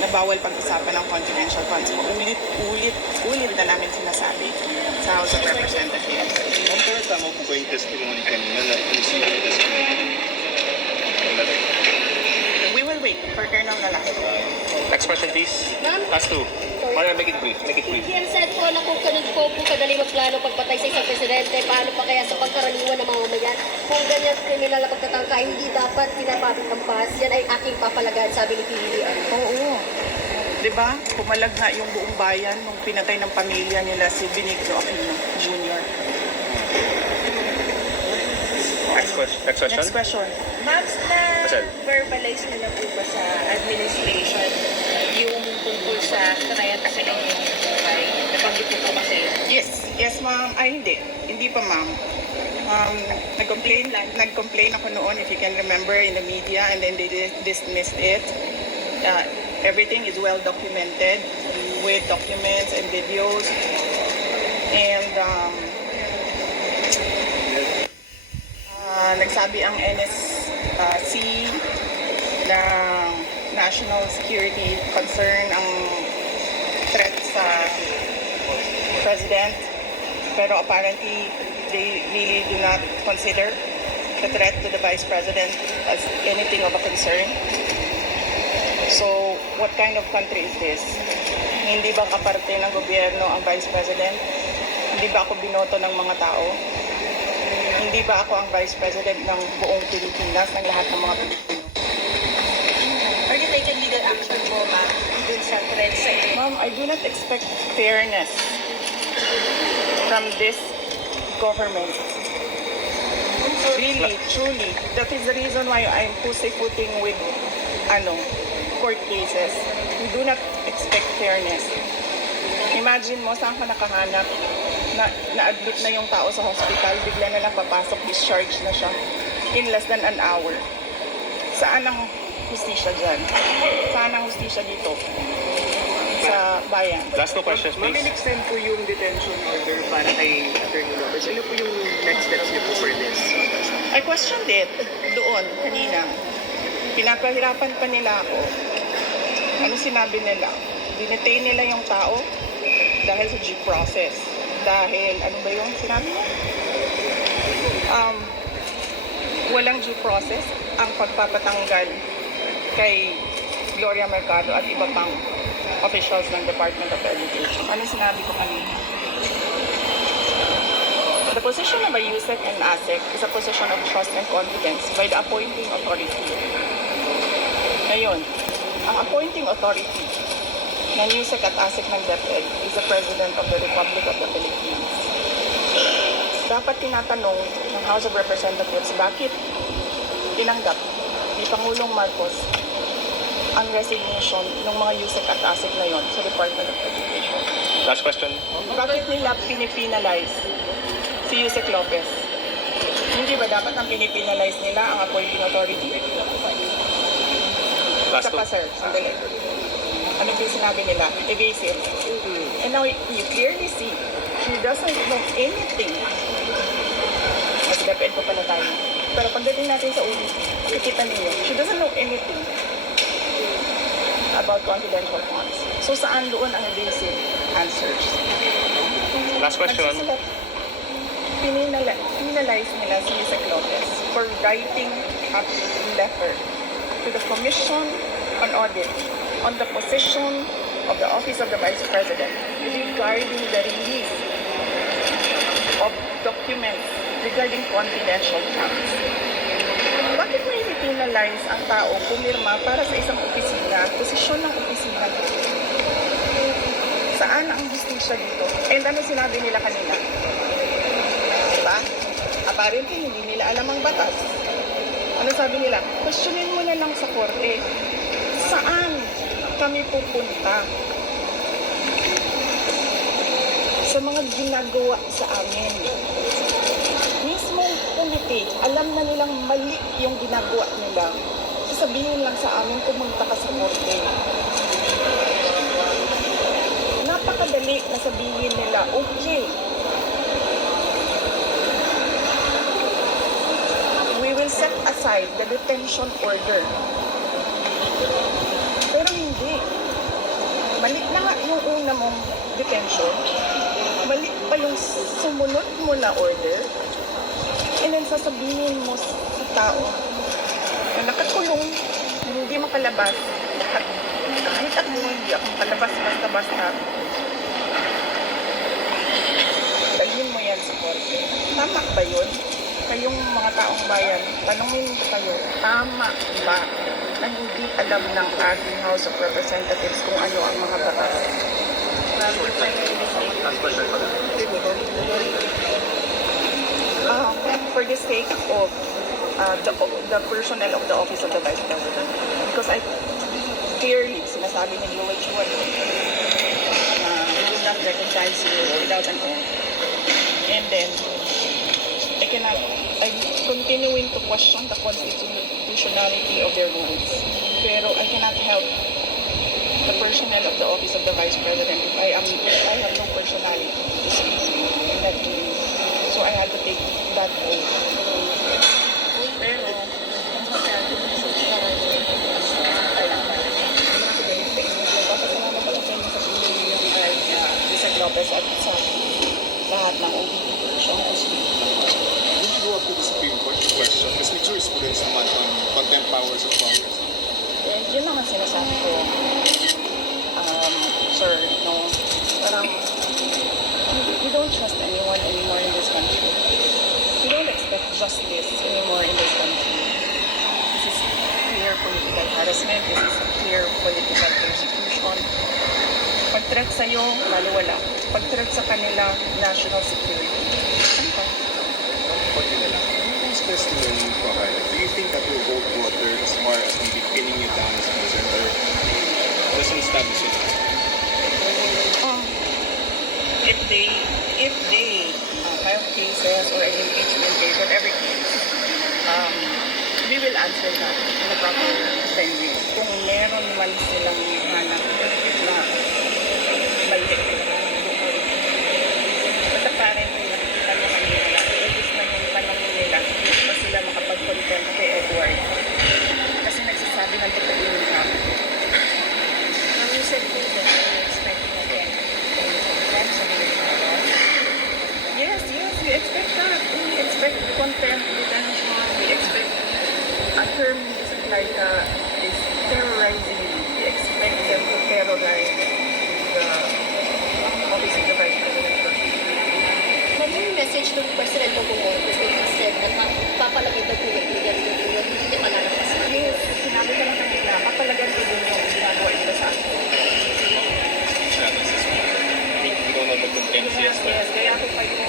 na bawal pag-usapan ng confidential funds. Ulit na namin sinasabi sa House of Representatives. Ma'am, pero tama po ba yung testimony kanina na inisip yung testimony? We will wait for Colonel Velasco. Next question, please. Ma'am? Last two. Maria, make it brief. Make it brief. PM said po na kung ganun po kadali magplano pagpatay sa isang presidente, paano pa kaya sa pagkaraniwan ng mga mamayan? Kung ganyan kriminal na pagtatangka, hindi dapat pinapabit ang pahas. Yan ay aking papalagaan, sabi ni PBBM. Oo. Diba? Pumalag nga yung buong bayan nung pinatay ng pamilya nila si Benigno Aquino Jr. Next question. Next question. Ma'ams, Marcel. na-verbalize nila po ba sa administration yung tungkol sa kanayan kasi ng buhay? Nabanggit po po kasi. Yes. Yes, ma'am. Ay, hindi. Hindi pa, ma'am. Nag-complain ako noon, if you can remember, in the media, and then they dismissed it. Everything is well documented with documents and videos. And nagsabi ang NSC na national security concern ang threat sa president, pero apparently they really do not consider the threat to the vice president as anything of a concern. So, what kind of country is this? Hindi ba kaparte ng gobyerno ang vice president? Hindi ba ako binoto ng mga tao? Hindi ba ako ang vice president ng buong Pilipinas, ng lahat ng mga Pilipino? Are you taking legal action po, ma'am, dun sa threat sa inyo? Ma'am, I do not expect fairness from this government. Really, truly. That is the reason why I'm pussyfooting with court cases. We do not expect fairness. Imagine mo, saan ka nakahanap na-admit na yung tao sa hospital, bigla na lang papasok, discharge na siya in less than an hour. Saan ang hustisya dyan? Saan ang hustisya dito? Sa bayan. Last two questions, Ma'am, please. in-extend po yung detention order para kay Attorney Lopez. Ano po yung next steps niyo po for this? I questioned it doon, kanina. Pinapahirapan pa nila ako. Ano sinabi nila? Dinetain nila yung tao dahil sa due process. Dahil, ano ba yung sinabi niya? Walang due process ang pagpapatanggal kay Gloria Mercado at iba pang officials ng Department of Education. Ano sinabi ko kanina? The position of a USEC and ASEC is a position of trust and confidence by the appointing authority. Ngayon, ang appointing authority ng USEC at ASEC ng DepEd is the President of the Republic of the Philippines. Dapat tinatanong ng House of Representatives bakit tinanggap ni Pangulong Marcos ang resignation ng mga USEC at ASEC na yon sa Department of Education. Last question. Bakit nila pinipinalize si Yusek Lopez? Hindi ba dapat ang pinipinalize nila ang appointing authority? Last Isa two. pa, sir. Sandali. Ano yung sinabi nila? Evasive. And now, you clearly see, she doesn't know anything. Kasi DepEd po pala tayo. Pero pagdating natin sa ulo, makikita niyo, she doesn't know anything about confidential funds. So, saan doon ang evasive answers? Last question. Nagsusulat, pinalize nila si Yusek Lopez for writing a letter to the Commission on Audit on the position of the Office of the Vice President regarding the release of documents regarding confidential funds. Bakit may penalize ang tao pumirma para sa isang opisina, posisyon ng opisina? Saan ang justisya dito? And ano sinabi nila kanina? Diba? Apparently, hindi nila alam ang batas. Ano sabi nila? Questionin mo na lang sa korte. Saan kami pupunta? Sa mga ginagawa sa amin. Mismong komite, alam na nilang mali yung ginagawa nila. Sasabihin lang sa amin, pumunta ka sa korte. Napakadali na sabihin nila, okay, we will set aside the detention order. Pero hindi. Mali na nga yung una mong detention. Mali pa yung sumunod mo na order. And then sasabihin mo sa tao na nakakulong, hindi makalabas. Kahit ako hindi ako makalabas basta-basta. Dalhin mo yan sa korte. Tama ba yun? Kayong mga taong bayan, tanungin ko kayo, tama ba na hindi alam ng ating House of Representatives kung ano ang mga batas? Last question. For the sake of the personnel of the Office of the Vice President, because I clearly sinasabi ni Joel Chua na we will not recognize you without an oath. And then, I'm continuing to question the constitutionality of their rules. Pero I cannot help the personnel of the Office of the Vice President if I have no personality to speak in that meeting. So I had to take that oath. Pero, nagpapasalamat ako sa inyo sa pilihan kay Isaac Lopez at sa lahat ng OBP. Did you go up to the Supreme Court to question? Kasi may jurisprudence naman on contempt powers of Congress. Eh, yun lang ang sinasabi ko. Sir, no, parang we don't trust anyone anymore in this country. We don't expect justice anymore in this country. This is clear political harassment. This is clear political persecution. Pag-threat sa'yo, baliwala. Pag-threat sa kanila, national security. Ano ka? Pwede na lang. Whose testimony ko, Carla? Do you think that will hold water as far as maybe pinning you down as concerned or doesn't establish it? If they have cases or an impeachment case, whatever case, we will answer that in a proper venue. Kung meron man silang hanap na mali. But apparently, nakita mo kanila, ubus na yung panahon nila, hindi pa sila makapag-content kay Edward. Kasi nagsasabi ng totoo yung hap. You said po that you expect again. Yes, we expect that. We expect contempt, detention. We expect a term isn't like is terrorizing. We expect them to terrorize the Office of the Vice President. Ma'am, yung message ng President Bongbong when he said na papalagay daw po yung ganito yung hindi niya malalakas. Yes, sinabi ko lang kanina, kapalagan ko din yung ginagawa nila sa akin. We don't know the content Yes, yet. kaya ako pa yung